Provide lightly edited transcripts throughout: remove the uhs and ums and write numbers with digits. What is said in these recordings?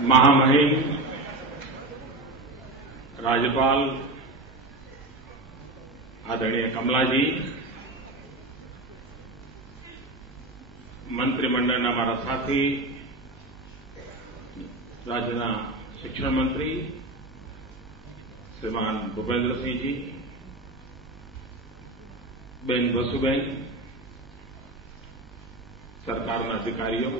महामहिम राज्यपाल आदरणीय कमला जी, मंत्रिमंडळના મારા સાથી રાજ્યના શિક્ષણ મંત્રી શ્રીમાન ભૂપેન્દ્રસિંહજી, બેન વસુબેન, સરકારના અધિકારીઓ,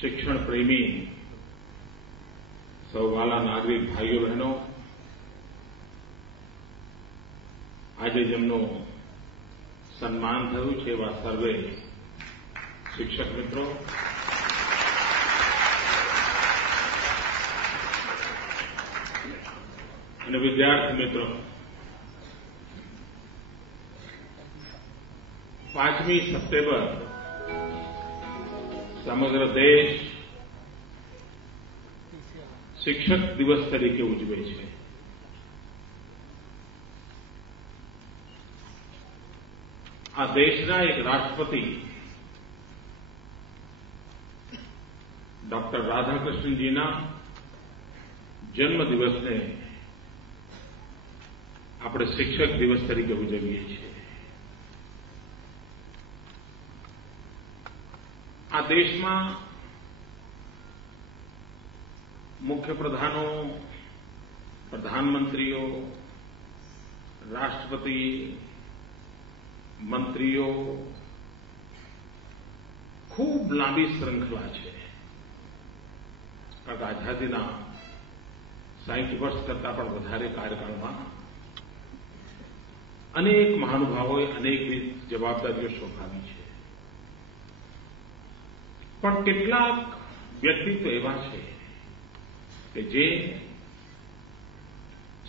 શિક્ષણ પ્રેમી સૌ વાલા નાગરિક ભાઈઓ બહેનો, આજે જેમનું સન્માન થયું છે એવા સર્વે શિક્ષક મિત્રો, અને વિદ્યાર્થી મિત્રો, 5મી સપ્ટેમ્બર સમગ્ર દેશ શિક્ષક દિવસ તરીકે ઉજવે છે. આ દેશના એક રાષ્ટ્રપતિ ડોક્ટર રાધાકૃષ્ણનજીના જન્મદિવસને આપણે શિક્ષક દિવસ તરીકે ઉજવીએ છીએ. આ દેશમાં મુખ્ય પ્રધાનો, પ્રધાનમંત્રીઓ, રાષ્ટ્રપતિ, મંત્રીઓ, ખૂબ લાંબી શ્રૃંખલા છે. કારણ કે આઝાદીના 60 વર્ષ કરતા પણ વધારે કાર્યકાળમાં અનેક મહાનુભાવોએ અનેકવિધ જવાબદારીઓ સોંપાવી છે. પણ કેટલાક વ્યક્તિત્વ એવા છે કે જે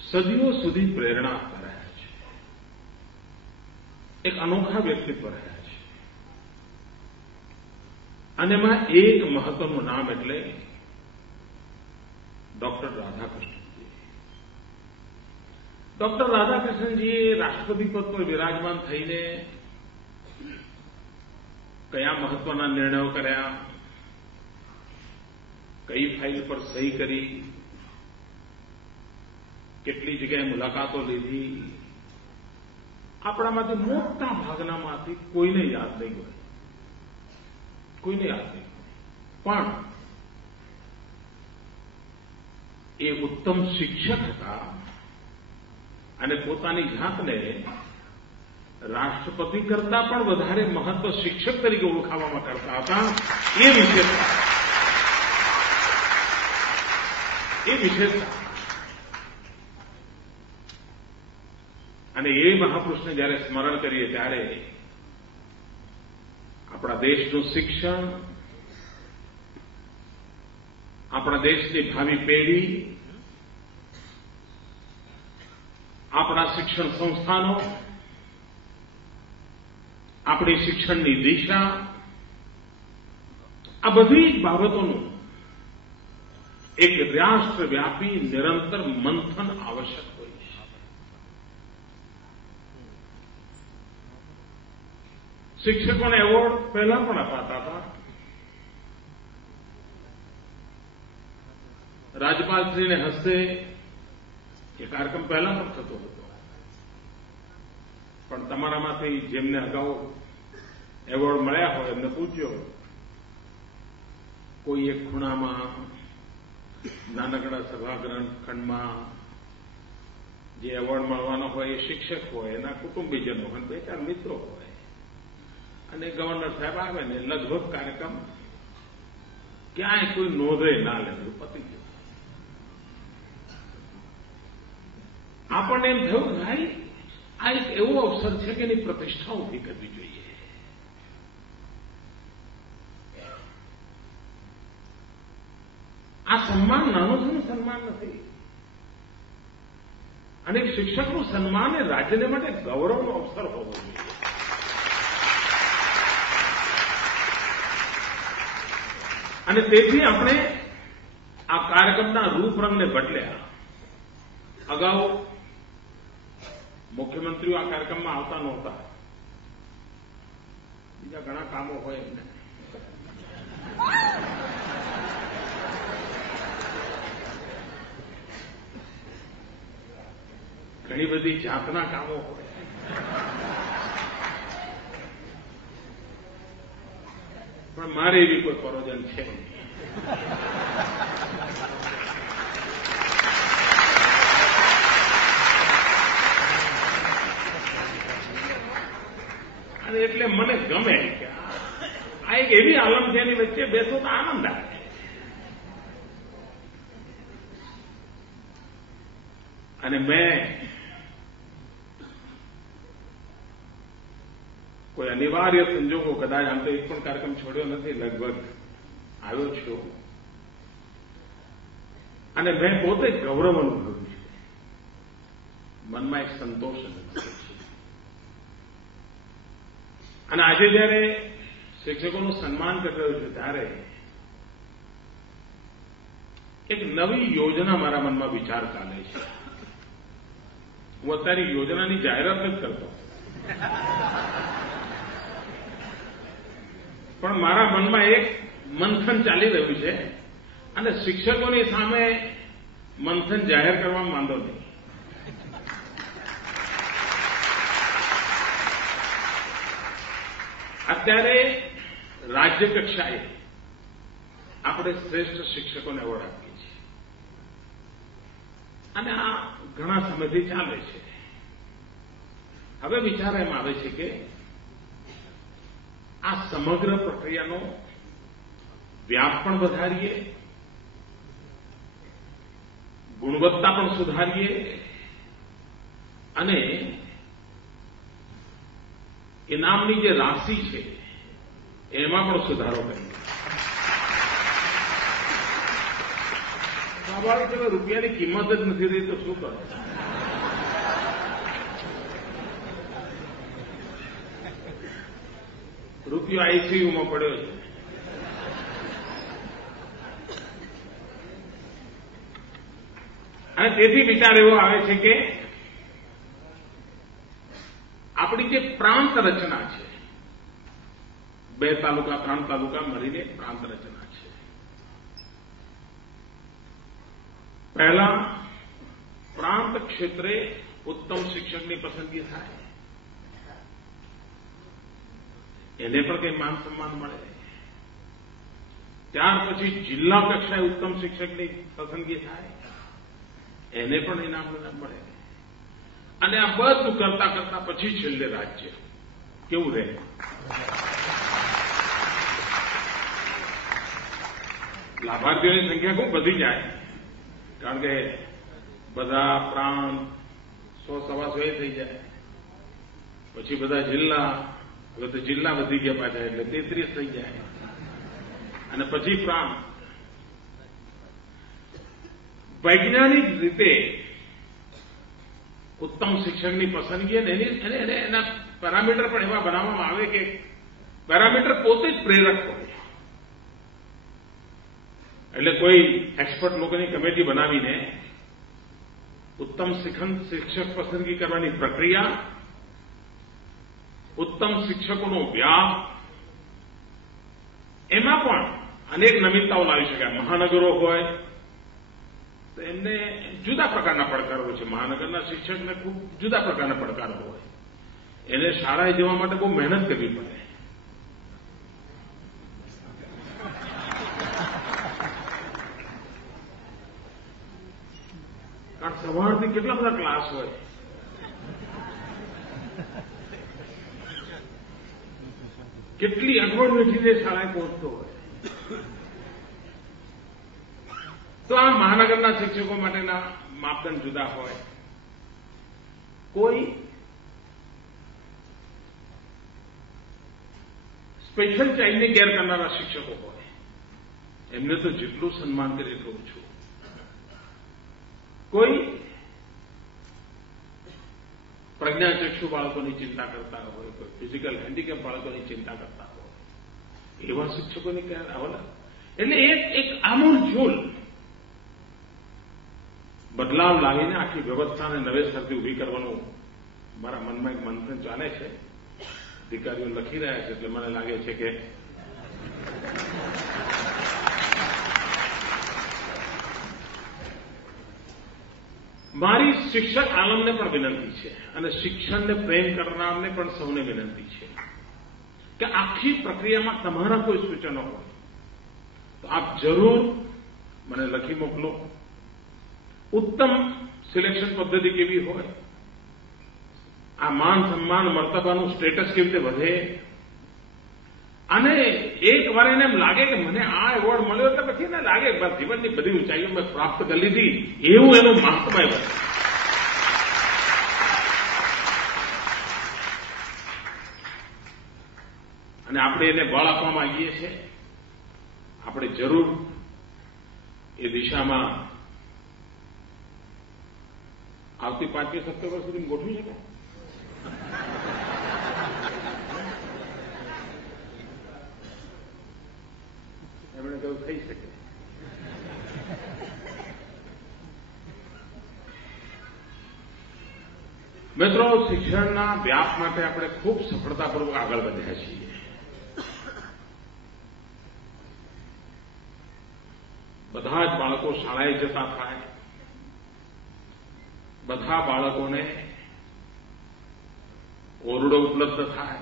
સદીઓ સુધી પ્રેરણા આપતા રહ્યા છે. એક અનોખા વ્યક્તિત્વ રહ્યા છે. અને એમાં એક મહત્વનું નામ એટલે ડોક્ટર રાધાકૃષ્ણનજી. ડોક્ટર રાધાકૃષ્ણનજીએ રાષ્ટ્રપતિ પદ પર વિરાજમાન થઈને કયા મહત્વના નિર્ણયો કર્યા, કઈ ફાઇલ પર સહી કરી, કેટલી જગ્યાએ મુલાકાતો લીધી, આપણામાંથી મોટા ભાગનામાંથી કોઈને યાદ નહીં હોય. કોઈને યાદ નહીં હોય. પણ એ ઉત્તમ શિક્ષક હતા અને પોતાની જાતને રાષ્ટ્રપતિ કરતા પણ વધારે મહત્વ શિક્ષક તરીકે ઓળખાવવામાં કરતા હતા. એ વિશેષતા અને એ મહાપુરુષને જ્યારે સ્મરણ કરીએ ત્યારે આપણા દેશનું શિક્ષણ, આપણા દેશની ભાવિ પેઢી, આપણા શિક્ષણ સંસ્થાનો, આપણી શિક્ષણની દિશા, આ બધી જ બાબતોનું એક રાષ્ટ્રવ્યાપી નિરંતર મંથન આવશ્યક હોય છે. શિક્ષકોને એવોર્ડ પહેલા પણ અપાતા હતા. રાજ્યપાલશ્રીને હસ્તે એ કાર્યક્રમ પહેલા પણ થતો હતો. પણ તમારામાંથી જેમને અગાઉ એવોર્ડ મળ્યા હોય એમને પૂછ્યો, કોઈ એક ખૂણામાં નાનકડા સભાગૃહ ખંડમાં જે એવોર્ડ મળવાનો હોય એ શિક્ષક હોય, એના કુટુંબીજનો હોય, 2-4 મિત્રો હોય, અને ગવર્નર સાહેબ આવે ને લગભગ કાર્યક્રમ ક્યાંય કોઈ નોંધે ના લે, પતી ગયું. આપણને એમ થયું ભાઈ આ એક એવો અવસર છે કે એની પ્રતિષ્ઠા ઉભી કરવી જોઈએ. આ સન્માન નાનું સન્માન નથી. અને શિક્ષકનું સન્માન એ રાજ્યને માટે ગૌરવનો અવસર હોવો જોઈએ. અને તેથી આપણે આ કાર્યક્રમના રૂપરંગને બદલ્યા. અગાઉ મુખ્યમંત્રીઓ આ કાર્યક્રમમાં આવતા નહોતા. બીજા ઘણા કામો હોય એમને. ઘણી બધી જાતના કામો હોય. પણ મારે એવી કોઈ પરોજન છે નહીં. અને એટલે મને ગમે કે આ એક એવી આલમ છે એની વચ્ચે બેસો તો આનંદ આવે. અને મેં કોઈ અનિવાર્ય સંજોગો કદાચ આમ તો એક પણ કાર્યક્રમ છોડ્યો નથી, લગભગ આવ્યો છું. અને મેં પોતે ગૌરવ અનુભવ્યું છે, મનમાં એક સંતોષ અનુભવ્યો છે. અને આજે જયારે શિક્ષકોનું સન્માન કરી રહ્યો છું ત્યારે એક નવી યોજના મારા મનમાં વિચાર ચાલે છે. હું અત્યારે યોજનાની જાહેરાત નથી કરતો, પણ મારા મનમાં એક મંથન ચાલી રહ્યું છે. અને શિક્ષકોની સામે મંથન જાહેર કરવામાં માંદો નહીં. અત્યારે રાજ્ય કક્ષાએ આપણે શ્રેષ્ઠ શિક્ષકોને એવોર્ડ આપીએ છીએ. અને આ ઘણા સમયથી ચાલે છે. હવે વિચાર એમ આવે છે કે આ સમગ્ર પ્રક્રિયાનો વ્યાપ પણ વધારીએ, ગુણવત્તા પણ સુધારીએ અને ઇનામની જે રાશિ છે એમાં પણ સુધારો કરીએ. સ્વાભાવિક છે, રૂપિયાની કિંમત જ નથી રહી તો શું કરો? રૂપિયો આઈસીયુમાં પડ્યો છે. અને તેથી વિચાર એવો આવે છે કે આપણી જે પ્રાંત રચના છે, 2 તાલુકા 3 તાલુકા મળીને પ્રાંત રચના છે. પહેલા પ્રાંત ક્ષેત્રે ઉત્તમ શિક્ષકની પસંદગી થાય, એને પણ કંઈ માન સન્માન મળે. ત્યાર પછી જિલ્લા કક્ષાએ ઉત્તમ શિક્ષકની પસંદગી થાય, એને પણ ઇનામ મળે. અને આ બધું કરતા કરતા પછી છેલ્લે રાજ્ય કેવું રહે? લાભાર્થીઓની સંખ્યા ખૂબ વધી જાય, કારણ કે બધા પ્રાંત 100-125 થઈ જાય, પછી બધા જિલ્લા, હવે તો જિલ્લા વધી ગયા પાછા એટલે 33 થઈ જાય, અને પછી પ્રાંત. વૈજ્ઞાનિક રીતે ઉત્તમ શિક્ષકની પસંદગી અને એના પેરામીટર પણ એવા બનાવવામાં આવે કે પેરામીટર પોતે જ પ્રેરક હોય. એટલે કોઈ એક્સપર્ટ લોકોની કમિટી બનાવીને ઉત્તમ શિક્ષક પસંદગી કરવાની પ્રક્રિયા, ઉત્તમ શિક્ષકોનો વ્યાપ, એમાં પણ અનેક નવીનતાઓ લાવી શકાય. મહાનગરો હોય તો એમને જુદા પ્રકારના પડકારો હોય છે. મહાનગરના શિક્ષકને ખૂબ જુદા પ્રકારના પડકારો હોય. એને શાળાએ જવા માટે બહુ મહેનત કરવી પડે. કારણ સવારથી કેટલા બધા ક્લાસ હોય. કેટલી અગવડ વેઠીને શાળાએ પહોંચતો હોય. તો આ મહાનગરના શિક્ષકો માટેના માપદંડ જુદા હોય. કોઈ સ્પેશિયલ ચાઇલ્ડને કેર કરનારા શિક્ષકો હોય, એમને તો જેટલું સન્માન કરે એટલું ઓછું. કોઈ પ્રજ્ઞાચક્ષુ બાળકોની ચિંતા કરતા હોય, કોઈ ફિઝિકલ હેન્ડીકેપ બાળકોની ચિંતા કરતા હોય, એવા શિક્ષકોની કેર આવેલા. એટલે એક આમૂલ બદલાવ લાવીને આખી વ્યવસ્થાને નવેસરથી ઉભી કરવાનું મારા મનમાં એક મંથન ચાલે છે. અધિકારીઓ લખી રહ્યા છે, એટલે મને લાગે છે કે મારી શિક્ષક આલમને પણ વિનંતી છે અને શિક્ષણને પ્રેમ કરનારને પણ સૌને વિનંતી છે કે આખી પ્રક્રિયામાં તમારા કોઈ સૂચનો હોય તો આપ જરૂર મને લખી મોકલો. ઉત્તમ સિલેક્શન પદ્ધતિ કેવી હોય, આ માન સન્માન મર્તબાનું સ્ટેટસ કેવી રીતે વધે, અને એક વાર એને એમ લાગે કે મને આ એવોર્ડ મળ્યો એટલે પછી એને લાગે જીવનની બધી ઊંચાઈઓ મેં પ્રાપ્ત કરી લીધી, એવું એનું મહાત્મય બને. અને આપણે એને બળ આપવા માંગીએ છીએ. આપણે જરૂર એ દિશામાં આવતી 5મી સપ્ટેમ્બર સુધી ગોઠવી શકાય. એમણે કહ્યું થઈ શકે. મિત્રો, શિક્ષણના વ્યાપ માટે આપણે ખૂબ સફળતાપૂર્વક આગળ વધ્યા છીએ. બધા જ બાળકો શાળાએ જતા થાય, બધા બાળકોને ઓરડો ઉપલબ્ધ થાય,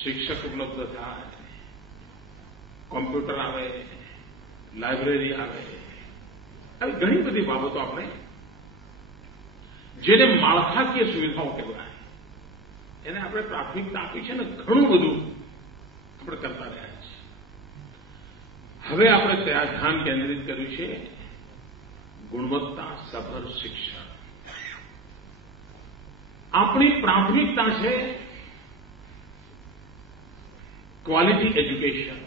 શિક્ષક ઉપલબ્ધ થાય, કોમ્પ્યુટર આવે, લાઇબ્રેરી આવે, આવી ઘણી બધી બાબતો આપણે જેને માળખાકીય સુવિધાઓ કહેવાય એને આપણે પ્રાથમિકતા આપી છે ને ઘણું બધું આપણે કરતા રહ્યા છીએ. હવે આપણે ત્યાં ધ્યાન કેન્દ્રિત કર્યું છે ગુણવત્તા સભર શિક્ષણ. આપણી પ્રાથમિકતા છે ક્વોલિટી એજ્યુકેશન.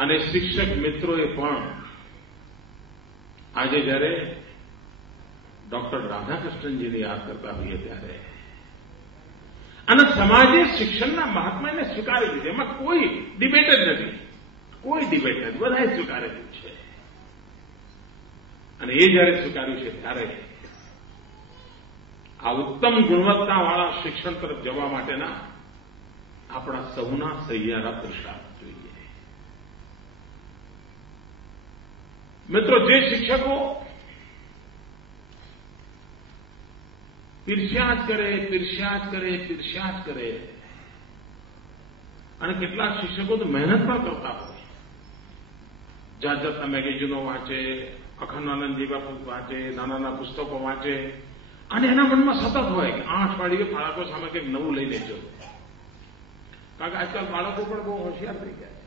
અને શિક્ષક મિત્રોએ પણ આજે જ્યારે ડોક્ટર રાધાકૃષ્ણનજીને યાદ કરતા હોઈએ ત્યારે અને સમાજે શિક્ષણના મહાત્માને સ્વીકારી લીધું, એમાં કોઈ ડિબેટ જ નથી, કોઈ ડિબેટ નથી, બધાએ સ્વીકારેલું છે. અને એ જ્યારે સ્વીકાર્યું છે ત્યારે આ ઉત્તમ ગુણવત્તાવાળા શિક્ષણ તરફ જવા માટેના આપણા સૌના સહિયારા પુરુષાર્થ જોઈએ. મિત્રો, જે શિક્ષકો પીરસ્યા જ કરે અને કેટલાક શિક્ષકો તો મહેનત પણ કરતા હોય, જાત જાતના મેગેઝિનો વાંચે, અખંડાનંદજી બાપુ વાંચે, નાના પુસ્તકો વાંચે, અને એના મનમાં સતત હોય કે 8 અઠવાડિયે બાળકો સામે કંઈક નવું લઈ લેજો. કારણ કે આજકાલ બાળકો પણ બહુ હોશિયાર થઈ ગયા છે.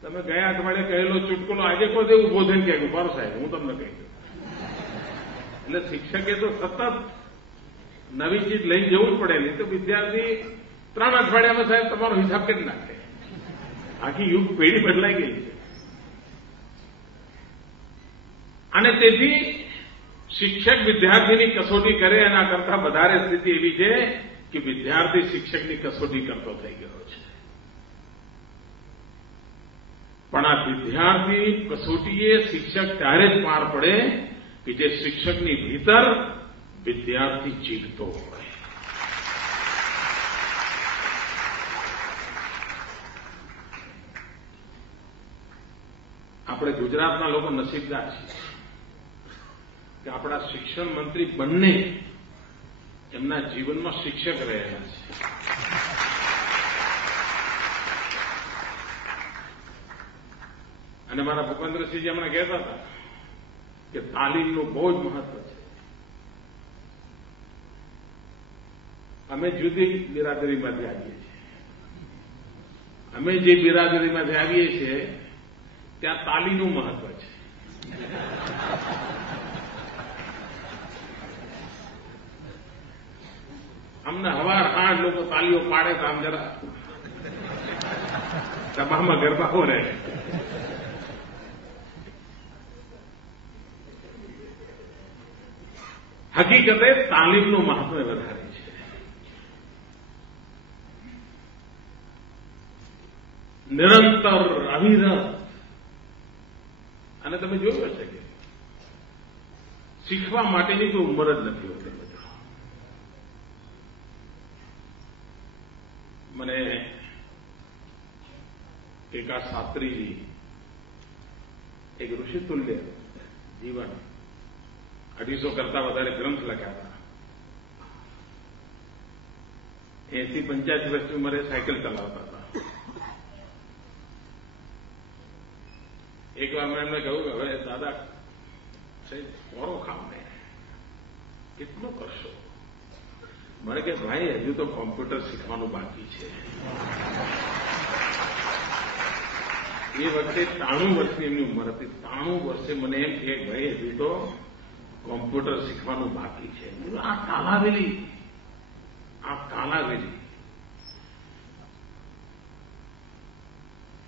તમે ગયા અઠવાડિયે કહેલો ચૂટકુલો આજે કોઈ દે ઉભો થઈને કહે ઉભારો સાહેબ હું તમને કહી દઉં. એટલે શિક્ષકે તો સતત નવી ચીજ લઈ જવું જ પડે, નહીં તો વિદ્યાર્થી 3 અઠવાડિયામાં સાહેબ તમારો હિસાબ કરી નાખે. આખી યુગ પેઢી બદલાઈ ગઈ છે. અને તેથી શિક્ષક વિદ્યાર્થીની કસોટી કરે એના કરતા વધારે સ્થિતિ એવી છે કે વિદ્યાર્થી શિક્ષકની કસોટી કરતો થઈ ગયો છે. પણ આ વિદ્યાર્થી કસોટીએ શિક્ષક ત્યારે જ પાર પડે કે જે શિક્ષકની ભીતર વિદ્યાર્થી જીવતો હોય. આપણે ગુજરાતના લોકો નસીબદાર છીએ કે આપણા શિક્ષણ મંત્રી બંને એમના જીવનમાં શિક્ષક રહેલા છે. અને મારા ભૂપેન્દ્રસિંહજી હમણાં કહેતા હતા કે તાલીમનું બહુ જ મહત્વ છે. અમે જુદી બિરાદરીમાંથી આવીએ છીએ. અમે જે બિરાદરીમાંથી આવીએ છીએ ત્યાં તાલીમનું મહત્વ છે. અમને હવાર 8 લોકો તાલીઓ પાડે તો આમ જરા સભામાં ગરબાઓ રહે. હકીકતે તાલીમનું મહત્વ વધારે છે. નિરંતર અવિરત. અને તમે જોયું હશે કે શીખવા માટેની કોઈ ઉંમર જ નથી હોતી. મને એકા શાસ્ત્રીજી એક ઋષિતુલ્ય જીવન 250 કરતા વધારે ગ્રંથ લખ્યા હતા. 80-85 વર્ષની ઉંમરે સાયકલ ચલાવતા હતા. એક વાર મેં એમને કહ્યું કે હવે દાદા ઓરો ખાવ ને કેટલું કરશો? મને કે ભાઈ હજુ તો કોમ્પ્યુટર શીખવાનું બાકી છે. એ વખતે 93 વર્ષની એમની ઉંમર હતી. 93 વર્ષે મને એમ કે ભાઈ હજુ તો કોમ્પ્યુટર શીખવાનું બાકી છે. આ કાલાવેલી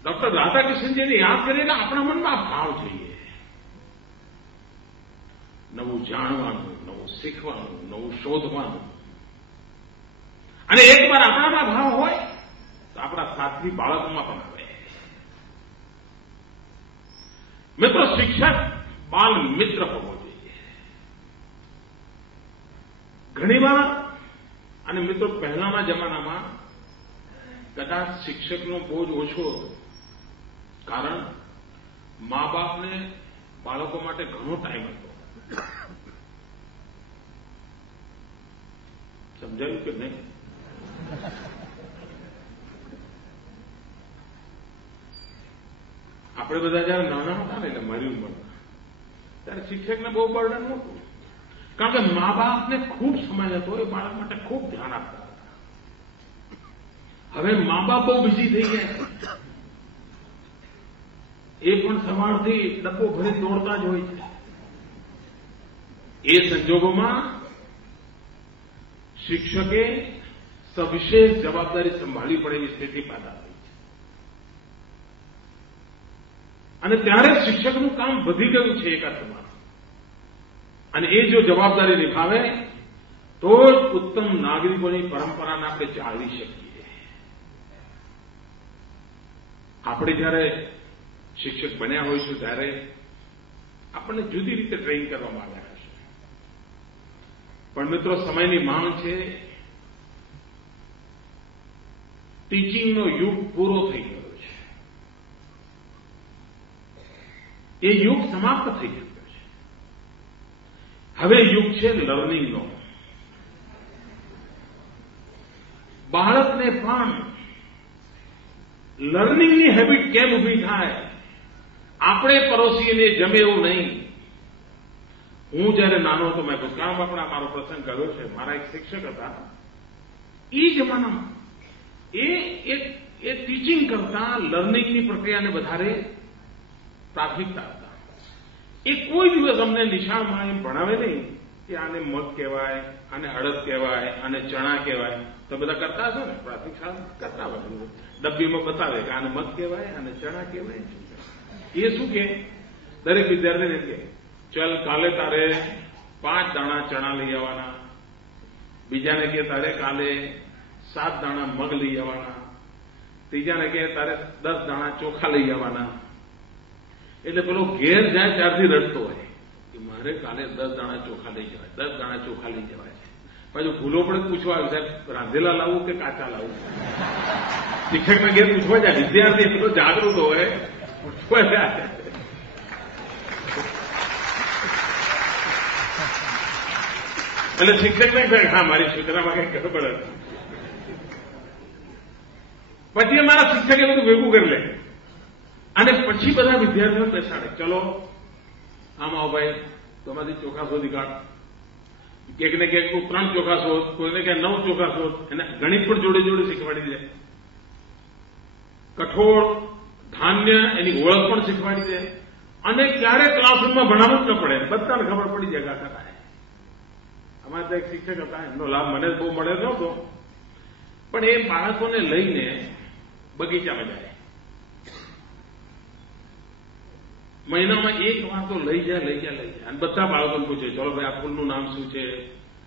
ડોક્ટર રાધાકૃષ્ણજીને યાદ કરીને આપણા મનમાં ભાવ જોઈએ. નવું જાણવાનું, નવું શીખવાનું, નવું શોધવાનું. અને એકવાર આપણામાં ભાવ હોય તો આપણા સાથી બાળકોમાં પણ આવે. મિત્રો, શિક્ષક બાલ મિત્ર હોવો જોઈએ. ઘણીવાર, અને મિત્રો પહેલાના જમાનામાં કદાચ શિક્ષકનો બોજ ઓછો હતો, કારણ મા બાપને બાળકો માટે ઘણો ટાઈમ હતો. સમજાયું કે નહીં? આપણે બધા જયારે નાના હતા ને, એટલે મારી ઉંમરના, ત્યારે શિક્ષકને બહુ બર્ડન નહોતું. કારણ કે મા બાપને ખૂબ સમય હતો, એ બાળક માટે ખૂબ ધ્યાન આપતા હતા. હવે મા બાપ બહુ બિઝી થઈ ગયા. એ પણ સવારથી ડબ્બો ભરી દોડતા જ હોય છે. એ સંજોગોમાં શિક્ષકે સવિશેષ જવાબદારી સંભાળવી પડે એવી સ્થિતિ પેદા થઈ છે. અને ત્યારે શિક્ષકનું કામ વધી ગયું છે એક અર્થમાં. અને એ જો જવાબદારી નિભાવે તો જ ઉત્તમ નાગરિકોની પરંપરાને આપણે જાળવી શકીએ. આપણે જ્યારે શિક્ષક બન્યા હોઈશું ત્યારે આપણને જુદી રીતે ટ્રેન કરવામાં આવ્યા હશે. પણ મિત્રો, સમયની માંગ છે. ટીચિંગનો યુગ પૂરો થઈ ગયો છે. એ યુગ સમાપ્ત થઈ ગયો છે. હવે યુગ છે લર્નિંગનો. બાળકને પણ લર્નિંગની હેબિટ કેમ ઊભી થાય? આપણે પરોસીને જમે એવું નહીં. હું જયારે નાનો હતો, મેં ભૂતકાળમાં પણ મારો પ્રસંગ કર્યો છે. મારા એક શિક્ષક હતા. એ જમાનામાં એ ટીચિંગ કરતા લર્નિંગની પ્રક્રિયાને વધારે પ્રાથમિકતા હતા. એ કોઈ દિવસ અમને નિશાળમાં એમ ભણાવે નહીં કે આને મગ કહેવાય, આને અડદ કહેવાય, આને ચણા કહેવાય. તો બધા કરતા હશો ને, પ્રાથમિક શાળા કરતા હોય. ડબ્બીમાં બતાવે કે આને મગ કહેવાય, આને ચણા કહેવાય. એ શું કે દરેક વિદ્યાર્થીને કે ચલ કાલે તારે 5 દાણા ચણા લઈ આવવાના, બીજાને કે તારે કાલે 7 દાણા મગ લઈ આવવાના, ત્રીજાને કે તારે 10 દાણા ચોખા લઈ આવવાના. એટલે પેલો ઘેર જાય ત્યારથી રડતો હોય કે મારે કાલે 10 દાણા ચોખા લઈ જવાય, 10 દાણા ચોખા લઈ જવાય છે. પાછું ભૂલો પડે પૂછવા આવે, સાહેબ રાંધેલા લાવવું કે કાચા લાવવું? શિક્ષકને ઘેર પૂછવા જાય. વિદ્યાર્થી એટલો જાગૃત હોય, પૂછવા જાય. એટલે શિક્ષકને કહે, હા મારી સૂચનામાં કઈ ગડબડ હતી. પછી અમારા શિક્ષકે બધું ભેગું કરી લે અને પછી બધા વિદ્યાર્થીઓ બેસાડે. ચલો આમ આવો ભાઈ, તમારી ચોખા શોધી કાઢ. કેકને કેક 3 ચોખા શોધ, કોઈને કે 9 ચોખા શોધ. એને ગણિત પણ જોડે જોડે શીખવાડી દે. કઠોળ, ધાન્ય એની ઓળખ પણ શીખવાડી દે. અને ક્યારે ક્લાસરૂમમાં ભણાવવું જ ન પડે, બધાને ખબર પડી જાય કાકા. અમારા ત્યાં એક શિક્ષક હતા, એમનો લાભ મને બહુ મળ્યો નહોતો, પણ એ બાળકોને લઈને બગીચામાં જાય. મહિનામાં 1 વાર તો લઈ જાય. અને બધા બાળકોને પૂછે, ચલો ભાઈ આ ફૂલનું નામ શું છે,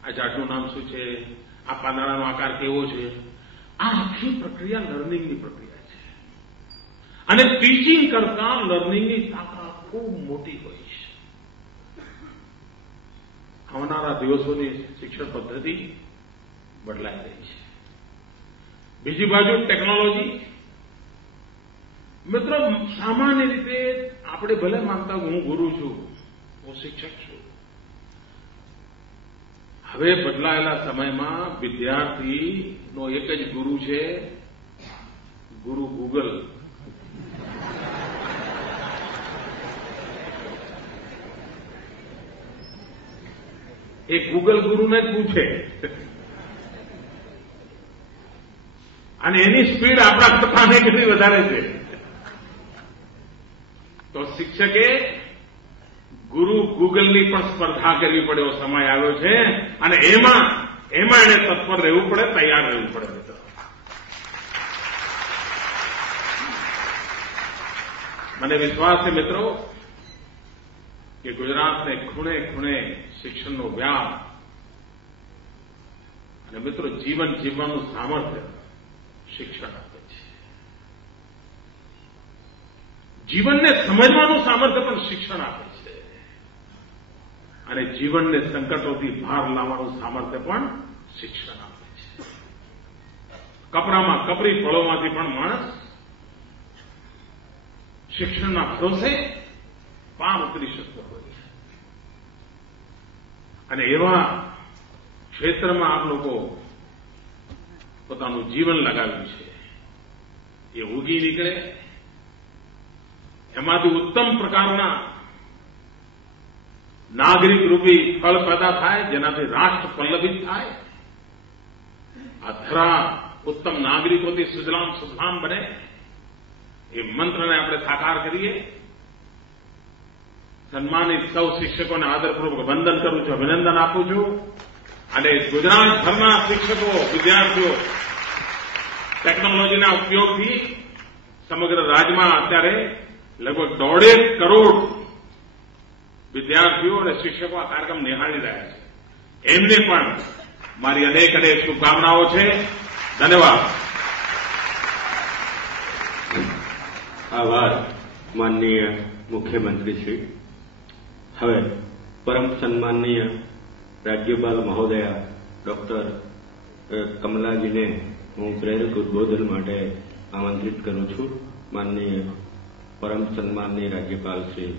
આ ઝાડનું નામ શું છે, આ પાંદડાનો આકાર કેવો છે. આ આખી પ્રક્રિયા લર્નિંગની પ્રક્રિયા છે. અને ટીચિંગ કરતા લર્નિંગની તાકાત ખૂબ મોટી હોય છે. આવનારા દિવસોની શિક્ષણ પદ્ધતિ બદલાઈ રહી છે. બીજી બાજુ ટેકનોલોજી. મિત્રો, સામાન્ય રીતે આપણે ભલે માનતા હું ગુરુ છું, હું શિક્ષક છું. હવે બદલાયેલા સમયમાં વિદ્યાર્થીનો એક જ ગુરુ છે, ગુરુ ગૂગલ. એ ગૂગલ ગુરુને જ પૂછે અને એની સ્પીડ આપણા કરતા ઘણી વધારે છે. તો શિક્ષકે ગુરુ ગૂગલની પણ સ્પર્ધા કરવી પડે એવો સમય આવ્યો છે અને એમાં એને તત્પર રહેવું પડે, તૈયાર રહેવું પડે. મિત્રો, મને વિશ્વાસ છે મિત્રો કે ગુજરાતને ખૂણે ખૂણે શિક્ષણનો વ્યાપ અને મિત્રો જીવન જીવવાનું સામર્થ્ય શિક્ષણ આપે છે. જીવનને સમજવાનું સામર્થ્ય પણ શિક્ષણ આપે છે અને જીવનને સંકટોથી બહાર લાવવાનું સામર્થ્ય પણ શિક્ષણ આપે છે. કપરામાં કપરી ફળોમાંથી પણ માણસ શિક્ષણના ભરોસે પાર ઉતરી શકતો હોય છે. અને એવા ક્ષેત્રમાં આપ લોકો પોતાનું જીવન લગાવ્યું છે. એ ઉગી નીકળે, એમાંથી ઉત્તમ પ્રકારના નાગરિક રૂપી ફળ પેદા થાય, જેનાથી રાષ્ટ્ર પલ્લવિત થાય. આ ધરા ઉત્તમ નાગરિકોથી સુજલામ સુફલામ બને, એ મંત્રને આપણે સાકાર કરીએ. સન્માનિત સૌ શિક્ષકોને આદરપૂર્વક વંદન કરું છું, અભિનંદન આપું છું. અને ગુજરાતભરના શિક્ષકો, વિદ્યાર્થીઓ ટેકનોલોજીના ઉપયોગથી સમગ્ર રાજ્યમાં અત્યારે લગભગ 1.5 કરોડ વિદ્યાર્થીઓ અને શિક્ષકો આ કાર્યક્રમ નિહાળી રહ્યા છે. એમને પણ મારી અનેક અનેક શુભકામનાઓ છે. ધન્યવાદ. આભાર માનનીય મુખ્યમંત્રી શ્રી. હવે પરમ સન્માનનીય રાજ્યપાલ મહોદયા ડોક્ટર કમલાજીને હું પ્રેરક ઉદબોધન માટે આમંત્રિત કરું છું. માનનીય પરમ સન્માનનીય રાજ્યપાલ શ્રી